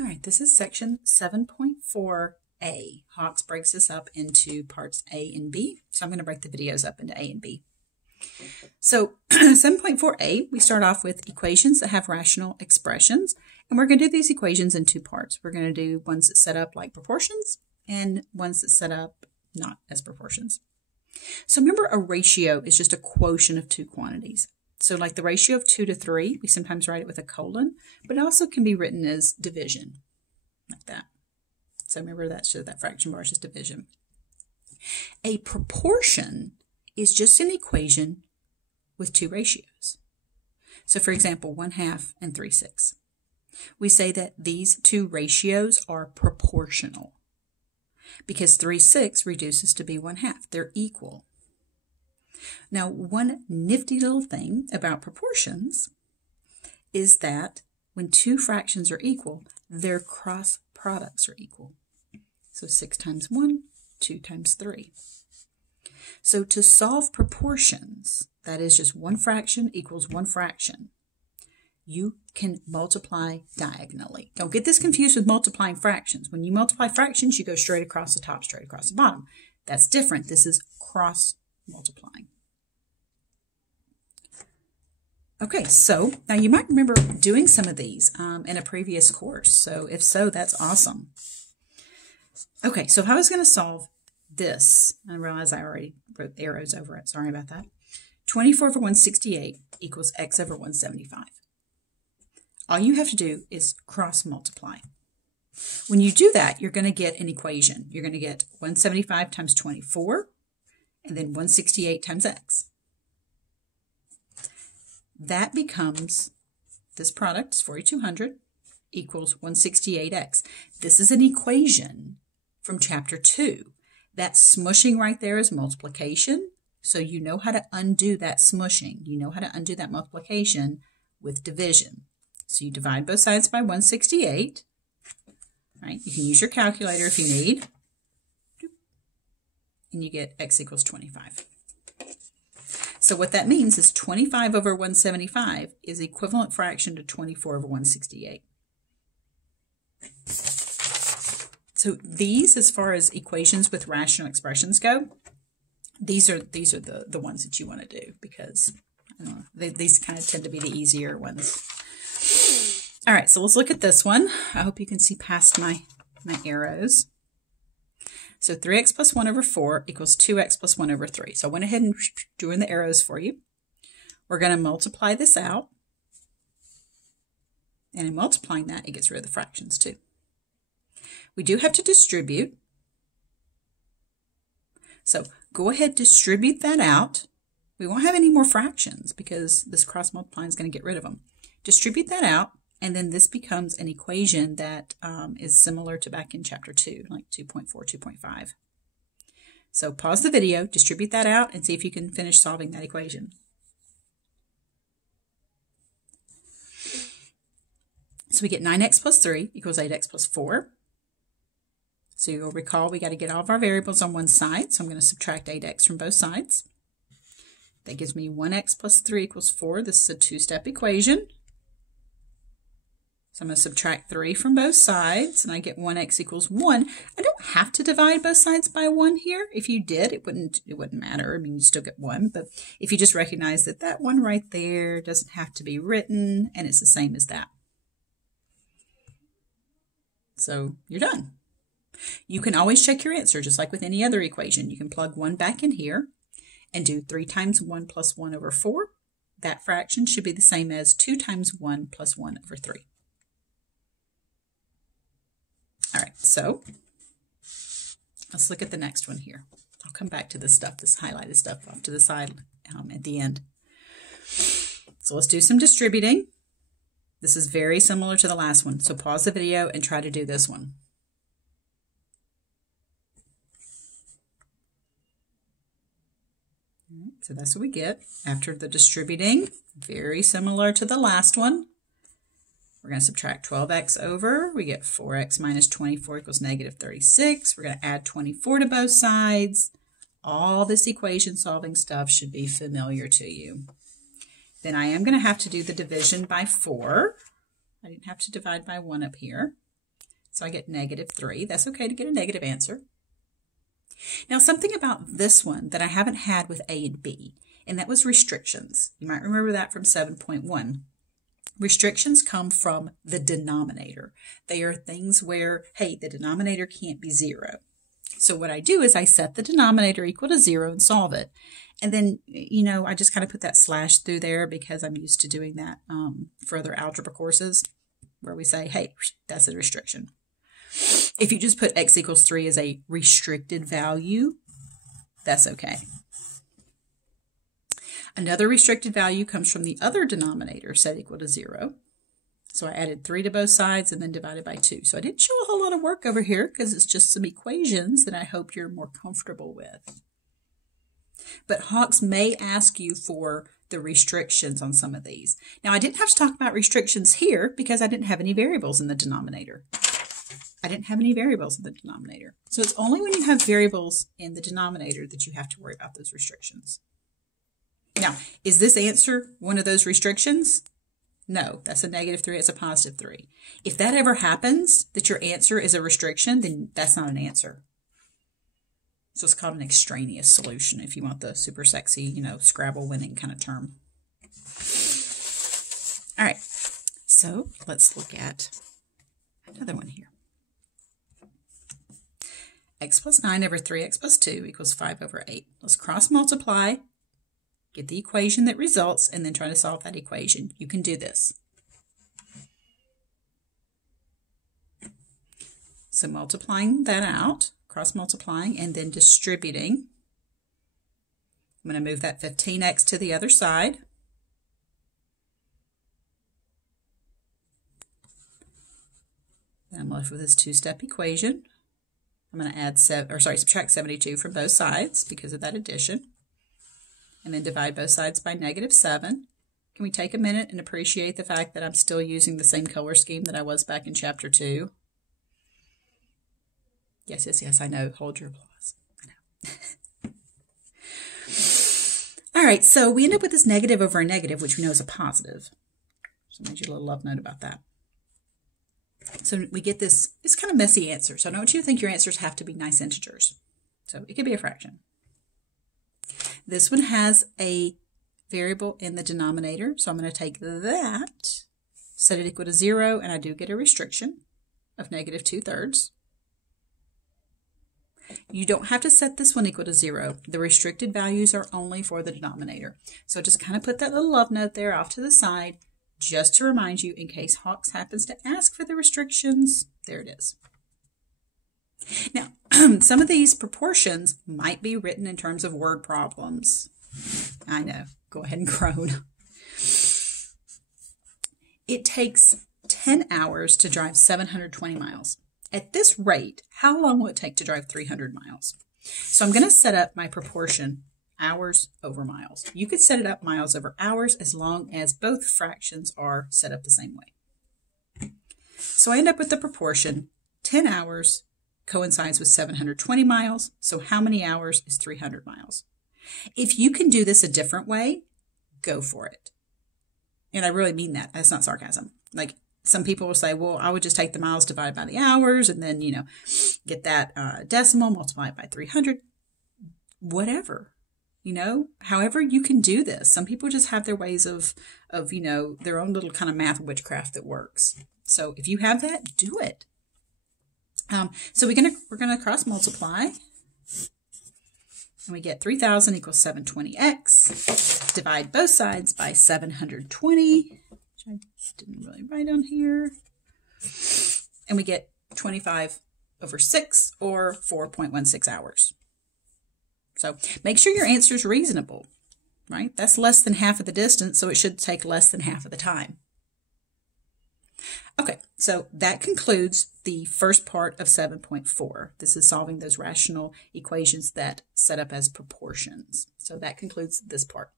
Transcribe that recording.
All right, this is section 7.4a. Hawks breaks this up into parts A and B. So I'm going to break the videos up into A and B. So 7.4a, we start off with equations that have rational expressions. And we're going to do these equations in two parts. We're going to do ones that set up like proportions and ones that set up not as proportions. So remember, a ratio is just a quotient of two quantities. So like the ratio of 2 to 3, we sometimes write it with a colon, but it also can be written as division, like that. So remember, that fraction bar is just division. A proportion is just an equation with two ratios. So for example, 1/2 and 3/6. We say that these two ratios are proportional because 3/6 reduces to be 1/2. They're equal. Now, one nifty little thing about proportions is that when two fractions are equal, their cross products are equal. So 6 times 1, 2 times 3. So to solve proportions, that is just one fraction equals one fraction, you can multiply diagonally. Don't get this confused with multiplying fractions. When you multiply fractions, you go straight across the top, straight across the bottom. That's different. This is cross multiplying. Okay, so now you might remember doing some of these in a previous course. So if so, that's awesome. Okay, so if I was going to solve this, I realize I already wrote arrows over it. Sorry about that. 24 over 168 equals x over 175. All you have to do is cross multiply. When you do that, you're going to get an equation. You're going to get 175 times 24, and then 168 times x. That becomes, this product is 4,200 equals 168x. This is an equation from chapter 2. That smushing right there is multiplication. So you know how to undo that smushing. You know how to undo that multiplication with division. So you divide both sides by 168. Right? You can use your calculator if you need. And you get x equals 25. So what that means is 25 over 175 is equivalent fraction to 24 over 168. So these, as far as equations with rational expressions go, these are the ones that you want to do because I don't know, these kind of tend to be the easier ones. All right, so let's look at this one. I hope you can see past my arrows. So 3x plus 1 over 4 equals 2x plus 1 over 3. So I went ahead and drew in the arrows for you. We're going to multiply this out. And in multiplying that, it gets rid of the fractions too. We do have to distribute. So go ahead, distribute that out. We won't have any more fractions because this cross multiplying is going to get rid of them. Distribute that out. And then this becomes an equation that is similar to back in chapter 2, like 2.4, 2.5. So pause the video, distribute that out, and see if you can finish solving that equation. So we get 9x plus 3 equals 8x plus 4. So you'll recall we got to get all of our variables on one side. So I'm going to subtract 8x from both sides. That gives me 1x plus 3 equals 4. This is a two-step equation. So I'm going to subtract 3 from both sides, and I get 1x equals 1. I don't have to divide both sides by 1 here. If you did, it wouldn't matter. I mean, you still get 1. But if you just recognize that that one right there doesn't have to be written, and it's the same as that. So you're done. You can always check your answer, just like with any other equation. You can plug 1 back in here and do 3 times 1 plus 1 over 4. That fraction should be the same as 2 times 1 plus 1 over 3. All right, so let's look at the next one here. I'll come back to this stuff, this highlighted stuff off to the side at the end. So let's do some distributing. This is very similar to the last one, so pause the video and try to do this one. All right, so that's what we get after the distributing. Very similar to the last one. We're going to subtract 12x over. We get 4x minus 24 equals negative 36. We're going to add 24 to both sides. All this equation solving stuff should be familiar to you. Then I am going to have to do the division by 4. I didn't have to divide by 1 up here. So I get -3. That's okay to get a negative answer. Now, something about this one that I haven't had with A and B, and that was restrictions. You might remember that from 7.1. Restrictions come from the denominator. They are things where, hey, the denominator can't be 0. So what I do is I set the denominator equal to 0 and solve it. And then, you know, I just kind of put that slash through there because I'm used to doing that for other algebra courses where we say, hey, that's a restriction. If you just put x equals 3 as a restricted value, that's okay. Another restricted value comes from the other denominator set equal to 0. So I added 3 to both sides and then divided by 2. So I didn't show a whole lot of work over here because it's just some equations that I hope you're more comfortable with. But Hawks may ask you for the restrictions on some of these. Now, I didn't have to talk about restrictions here because I didn't have any variables in the denominator. So it's only when you have variables in the denominator that you have to worry about those restrictions. Now, is this answer one of those restrictions? No, that's a -3, it's a +3. If that ever happens, that your answer is a restriction, then that's not an answer. So it's called an extraneous solution if you want the super sexy, you know, Scrabble winning kind of term. All right, so let's look at another one here. X plus 9 over 3x plus 2 equals 5 over 8. Let's cross multiply, get the equation that results, and then try to solve that equation. You can do this. So multiplying that out, cross multiplying, and then distributing. I'm going to move that 15x to the other side. Then I'm left with this two-step equation. I'm going to subtract 72 from both sides because of that addition. And then divide both sides by -7. Can we take a minute and appreciate the fact that I'm still using the same color scheme that I was back in Chapter 2? Yes, yes, yes, I know. Hold your applause. I know. All right, so we end up with this negative over a negative, which we know is a positive. So I made you a little love note about that. So we get this kind of messy answer. So I don't want you to think your answers have to be nice integers. So it could be a fraction. This one has a variable in the denominator. So I'm going to take that, set it equal to 0, and I do get a restriction of -2/3. You don't have to set this one equal to 0. The restricted values are only for the denominator. So just kind of put that little love note there off to the side, just to remind you in case Hawks happens to ask for the restrictions. There it is. Now, some of these proportions might be written in terms of word problems. I know. Go ahead and groan. It takes 10 hours to drive 720 miles. At this rate, how long will it take to drive 300 miles? So I'm going to set up my proportion hours over miles. You could set it up miles over hours as long as both fractions are set up the same way. So I end up with the proportion 10 hours coincides with 720 miles. So how many hours is 300 miles? If you can do this a different way, go for it. And I really mean that. That's not sarcasm. Like, some people will say, well, I would just take the miles divided by the hours and then, you know, get that decimal, multiply it by 300, whatever, you know, however you can do this. Some people just have their ways of, you know, their own little kind of math witchcraft that works. So if you have that, do it. So we're gonna cross multiply, and we get 3,000 equals 720x. Divide both sides by 720. I didn't really write on here. And we get 25 over 6, or 4.16 hours. So make sure your answer is reasonable, right? That's less than half of the distance, so it should take less than half of the time. Okay, so that concludes the first part of 7.4. This is solving those rational equations that set up as proportions. So that concludes this part.